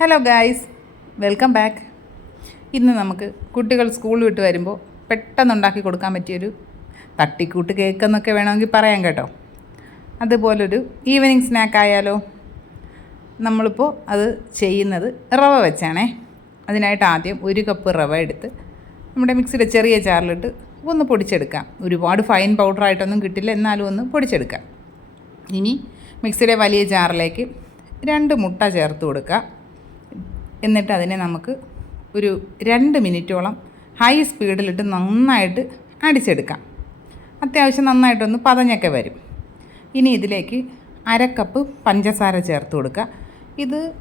Hello guys welcome back ഇന്ന് നമുക്ക് കുട്ടികൾ സ്കൂൾ വിട്ട് വരുമ്പോൾ പെട്ടെന്ന് ഉണ്ടാക്കി കൊടുക്കാൻ പറ്റിയൊരു തട്ടിക്കൂട്ട് കേക്ക് എന്നൊക്കെ വേണമെങ്കിൽ പറയാം കേട്ടോ. അതുപോലൊരു ഈവനിങ് സ്നാക്ക് ആയാലോ നമ്മളിപ്പോൾ അത് ചെയ്യുന്നത് റവ വെച്ചാണേ. അതിനായിട്ട് ആദ്യം ഒരു കപ്പ് റവ എടുത്ത് നമ്മുടെ മിക്സിയുടെ ചെറിയ ചാറിലിട്ട് ഒന്ന് പൊടിച്ചെടുക്കാം. ഒരുപാട് ഫൈൻ പൗഡറായിട്ടൊന്നും കിട്ടില്ല എന്നാലും ഒന്ന് പൊടിച്ചെടുക്കാം. ഇനി മിക്സിയുടെ വലിയ ജാറിലേക്ക് രണ്ട് മുട്ട ചേർത്ത് കൊടുക്കുക എന്നിട്ട് അതിനെ നമുക്ക് ഒരു രണ്ട് മിനിറ്റോളം ഹൈ സ്പീഡിലിട്ട് നന്നായിട്ട് അടിച്ചെടുക്കാം. അത്യാവശ്യം നന്നായിട്ടൊന്ന് പതഞ്ഞൊക്കെ വരും. ഇനി ഇതിലേക്ക് അര കപ്പ് പഞ്ചസാര ചേർത്ത് കൊടുക്കുക. ഇത്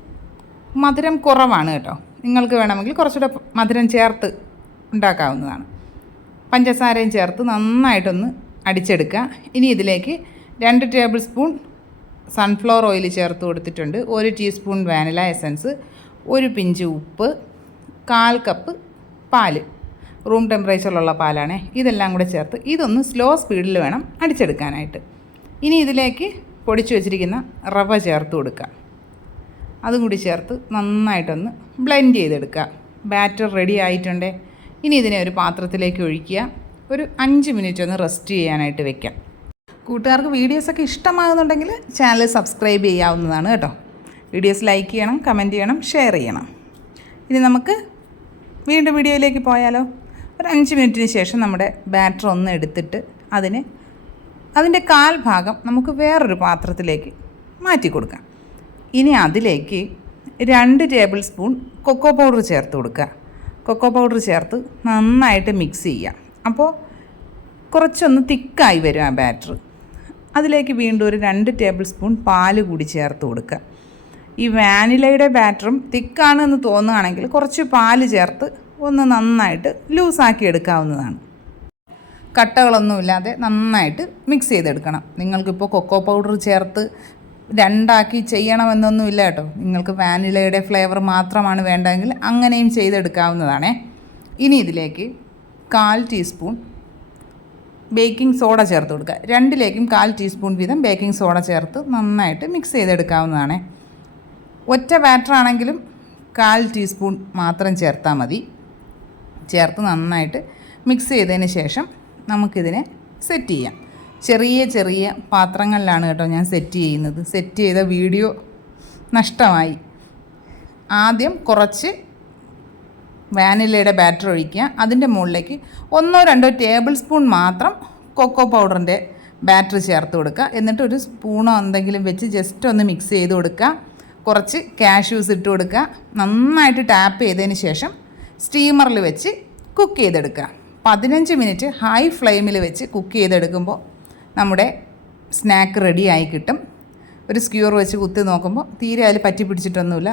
മധുരം കുറവാണ് കേട്ടോ. നിങ്ങൾക്ക് വേണമെങ്കിൽ കുറച്ചുകൂടെ മധുരം ചേർത്ത് ഉണ്ടാക്കാവുന്നതാണ്. പഞ്ചസാരയും ചേർത്ത് നന്നായിട്ടൊന്ന് അടിച്ചെടുക്കുക. ഇനി ഇതിലേക്ക് രണ്ട് ടേബിൾ സ്പൂൺ സൺഫ്ലവർ ഓയിൽ ചേർത്ത് കൊടുത്തിട്ടുണ്ട്. ഒരു ടീസ്പൂൺ വാനില എസൻസ് ഒരു പിഞ്ച് ഉപ്പ് കാൽ കപ്പ് പാൽ റൂം ടെമ്പറേച്ചറിലുള്ള പാലാണേ. ഇതെല്ലാം കൂടെ ചേർത്ത് ഇതൊന്ന് സ്ലോ സ്പീഡിൽ വേണം അടിച്ചെടുക്കാനായിട്ട്. ഇനി ഇതിലേക്ക് പൊടിച്ചു വച്ചിരിക്കുന്ന റവ ചേർത്ത് കൊടുക്കുക അതും കൂടി ചേർത്ത് നന്നായിട്ടൊന്ന് ബ്ലെൻഡ് ചെയ്തെടുക്കുക. ബാറ്റർ റെഡി ആയിട്ടുണ്ടേ. ഇനി ഇതിനെ ഒരു പാത്രത്തിലേക്ക് ഒഴിക്കുക. ഒരു അഞ്ച് മിനിറ്റ് ഒന്ന് റെസ്റ്റ് ചെയ്യാനായിട്ട് വെക്കാം. കൂട്ടുകാർക്ക് വീഡിയോസൊക്കെ ഇഷ്ടമാകുന്നുണ്ടെങ്കിൽ ചാനൽ സബ്സ്ക്രൈബ് ചെയ്യാവുന്നതാണ് കേട്ടോ. വീഡിയോസ് ലൈക്ക് ചെയ്യണം കമന്റ് ചെയ്യണം ഷെയർ ചെയ്യണം. ഇനി നമുക്ക് വീണ്ടും വീഡിയോയിലേക്ക് പോയാലോ? ഒരു അഞ്ച് മിനിറ്റിന് ശേഷം നമ്മുടെ ബാറ്റർ ഒന്ന് എടുത്തിട്ട് അതിന് അതിന്റെ കാൽഭാഗം നമുക്ക് വേറൊരു പാത്രത്തിലേക്ക് മാറ്റി കൊടുക്കാം. ഇനി അതിലേക്ക് രണ്ട് ടേബിൾ സ്പൂൺ കൊക്കോ പൗഡർ ചേർത്ത് കൊടുക്കുക. കൊക്കോ പൗഡർ ചേർത്ത് നന്നായിട്ട് മിക്സ് ചെയ്യാം അപ്പോൾ കുറച്ചൊന്ന് തിക്കായി വരും ആ ബാറ്റർ അതിലേക്ക് വീണ്ടും ഒരു രണ്ട് ടേബിൾ സ്പൂൺ പാൽ കൂടി ചേർത്ത് കൊടുക്കുക. ഈ വാനിലയുടെ ബാറ്ററും തിക്കാണ് എന്ന് തോന്നുകയാണെങ്കിൽ കുറച്ച് പാൽ ചേർത്ത് ഒന്ന് നന്നായിട്ട് ലൂസാക്കി എടുക്കാവുന്നതാണ്. കട്ടകളൊന്നുമില്ലാതെ നന്നായിട്ട് മിക്സ് ചെയ്തെടുക്കണം. നിങ്ങൾക്കിപ്പോൾ കൊക്കോ പൗഡർ ചേർത്ത് രണ്ടാക്കി ചെയ്യണമെന്നൊന്നുമില്ല കേട്ടോ. നിങ്ങൾക്ക് വാനിലയുടെ ഫ്ലേവർ മാത്രമാണ് വേണ്ടതെങ്കിൽ അങ്ങനെയും ചെയ്തെടുക്കാവുന്നതാണേ. ഇനി ഇതിലേക്ക് കാൽ ടീസ്പൂൺ ബേക്കിംഗ് സോഡ ചേർത്ത് കൊടുക്കുക. രണ്ടിലേക്കും കാൽ ടീസ്പൂൺ വീതം ബേക്കിംഗ് സോഡ ചേർത്ത് നന്നായിട്ട് മിക്സ് ചെയ്തെടുക്കാവുന്നതാണേ. ഒറ്റ ബാറ്ററാണെങ്കിലും കാൽ ടീസ്പൂൺ മാത്രം ചേർത്താൽ മതി. ചേർത്ത് നന്നായിട്ട് മിക്സ് ചെയ്തതിന് ശേഷം നമുക്കിതിനെ സെറ്റ് ചെയ്യാം. ചെറിയ ചെറിയ പാത്രങ്ങളിലാണ് കേട്ടോ ഞാൻ സെറ്റ് ചെയ്യുന്നത്. സെറ്റ് ചെയ്ത വീഡിയോ നഷ്ടമായി. ആദ്യം കുറച്ച് വാനിലയുടെ ബാറ്റർ ഒഴിക്കുക. അതിന്റെ മുകളിലേക്ക് ഒന്നോ രണ്ടോ ടേബിൾ സ്പൂൺ മാത്രം കൊക്കോ പൗഡറിന്റെ ബാറ്റർ ചേർത്ത് കൊടുക്കുക. എന്നിട്ട് ഒരു സ്പൂണോ എന്തെങ്കിലും വെച്ച് ജസ്റ്റ് ഒന്ന് മിക്സ് ചെയ്ത് കൊടുക്കുക. കുറച്ച് കാഷ്യൂസ് ഇട്ട് കൊടുക്കുക. നന്നായിട്ട് ടാപ്പ് ചെയ്തതിന് ശേഷം സ്റ്റീമറിൽ വെച്ച് കുക്ക് ചെയ്തെടുക്കുക. പതിനഞ്ച് മിനിറ്റ് ഹൈ ഫ്ലെയിമിൽ വെച്ച് കുക്ക് ചെയ്തെടുക്കുമ്പോൾ നമ്മുടെ സ്നാക്ക് റെഡി ആയി കിട്ടും. ഒരു സ്ക്യൂർ വെച്ച് കുത്തി നോക്കുമ്പോൾ തീരെ അതിൽ പറ്റി പിടിച്ചിട്ടൊന്നുമില്ല.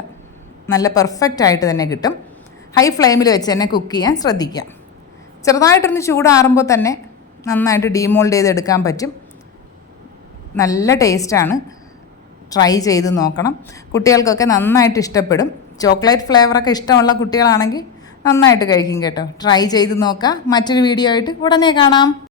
നല്ല പെർഫെക്റ്റ് ആയിട്ട് തന്നെ കിട്ടും. ഹൈ ഫ്ലെയിമിൽ വെച്ച് തന്നെ കുക്ക് ചെയ്യാൻ ശ്രദ്ധിക്കാം ചെറുതായിട്ടൊന്ന് ചൂടാറുമ്പോൾ തന്നെ നന്നായിട്ട് ഡീമോൾഡ് ചെയ്തെടുക്കാൻ പറ്റും. നല്ല ടേസ്റ്റാണ് ട്രൈ ചെയ്ത് നോക്കണം. കുട്ടികൾക്കൊക്കെ നന്നായിട്ട് ഇഷ്ടപ്പെടും. ചോക്ലേറ്റ് ഫ്ലേവറൊക്കെ ഇഷ്ടമുള്ള കുട്ടികളാണെങ്കിൽ നന്നായിട്ട് കഴിക്കും കേട്ടോ. ട്രൈ ചെയ്ത് നോക്കാം. മറ്റൊരു വീഡിയോ ആയിട്ട് ഉടനെ കാണാം.